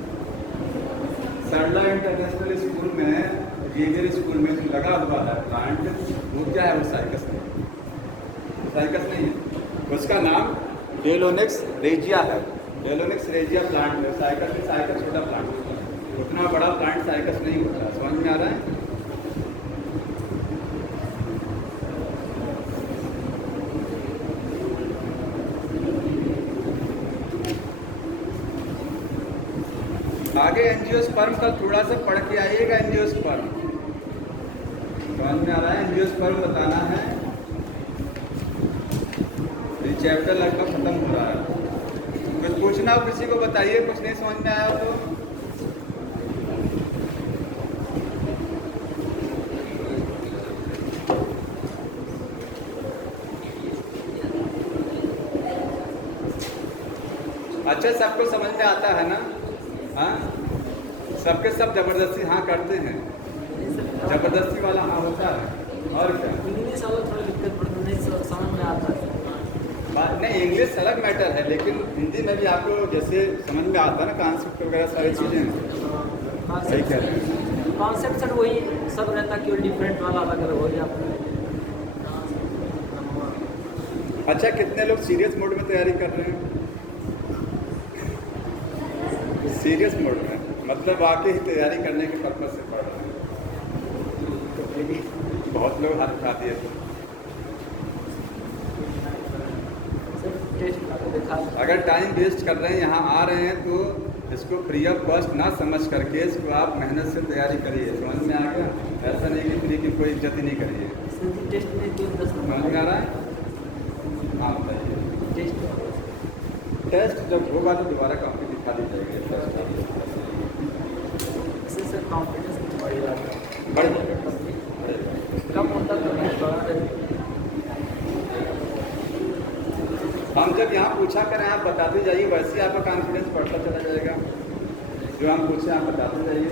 सरला इंटरनेशनल स्कूल में, जेवियर स्कूल में जो लगा हुआ है प्लांट, वो क्या है, वो साइकस नहीं, साइकस नहीं है, उसका नाम डेलोनिक्स रेजिया है। डेलोनिक्स रेजिया प्लांट है। साइकस में साइकस छोटा प्लांट होता है, उतना बड़ा प्लांट साइकस नहीं होता, समझ में आ रहा है। आगे एंजियोस्पर्म का थोड़ा सा पढ़ के आइएगा। एंजियोस्पर्म समझ में आ रहा है, एंजियोस्पर्म बताना है। ये चैप्टर लगभग खत्म हो रहा है। कुछ पूछना हो किसी को बताइए, कुछ नहीं समझ में आया तो। अच्छा, सबको समझ में आता है ना? हाँ, सबके सब जबरदस्ती हाँ करते हैं, जबरदस्ती वाला हाँ होता है। और क्या, इंग्लिश वाला थोड़ा दिक्कत पड़ता है, समझ में आता है। बात नहीं, इंग्लिश अलग मैटर है, लेकिन हिंदी में भी आपको जैसे समझ में आता है ना, कॉन्सेप्ट वगैरह सारी चीज़ें। सही कह रहे हैं, कॉन्सेप्ट सर वही सब रहता है, केवल डिफरेंट वाला अलग अलग हो जाता है। अच्छा, कितने लोग सीरियस मोड में तैयारी कर रहे हैं? सीरियस मोड में मतलब वाकई तैयारी करने के पर्पज से पढ़ रहे हैं। बहुत लोग हाथ उठा दिए। अगर टाइम वेस्ट कर रहे हैं, यहाँ आ रहे हैं, तो इसको फ्री ऑफ कॉस्ट ना समझ करके इसको आप मेहनत से तैयारी करिए। समझ में आ गया? ऐसा नहीं कि फ्री की कोई इज्जत ही नहीं करिए। टेस्ट में समझ में आ रहा है? टेस्ट जब होगा तो दोबारा कॉपी दिखा दी जाएगी। इससे सर कॉन्फिडेंस बढ़ जाता है। बढ़ जाएगा। कम होता तो नहीं बढ़ा रहे। हम जब यहाँ पूछा करें आप बताते जाइए, वैसे ही आपका कॉन्फिडेंस बढ़ता चला जाएगा। जो हम पूछे आप बताते जाइए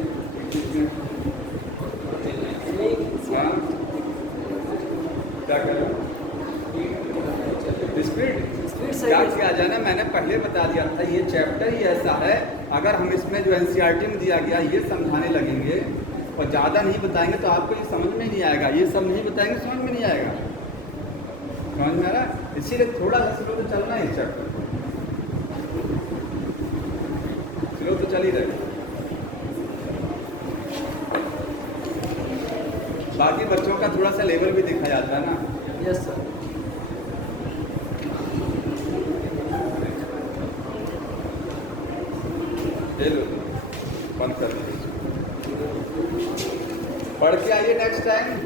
हाँ क्या करें स्पीड क्या किया जाए ना, मैंने पहले बता दिया था ये चैप्टर ही ऐसा है, अगर हम इसमें जो एनसीईआरटी में दिया गया ये समझाने लगेंगे और ज़्यादा नहीं बताएंगे तो आपको ये समझ में नहीं आएगा, ये सब नहीं बताएंगे समझ में नहीं आएगा। समझ में आ रहा है? इसीलिए थोड़ा सा स्लो तो चलना है चैप्टर, स्लो तो चल ही रहे। बाकी बच्चों का थोड़ा सा लेवल भी देखा जाता है ना। Yes sir. ले लो बंद कर दीजिए, पढ़ के आइए नेक्स्ट टाइम।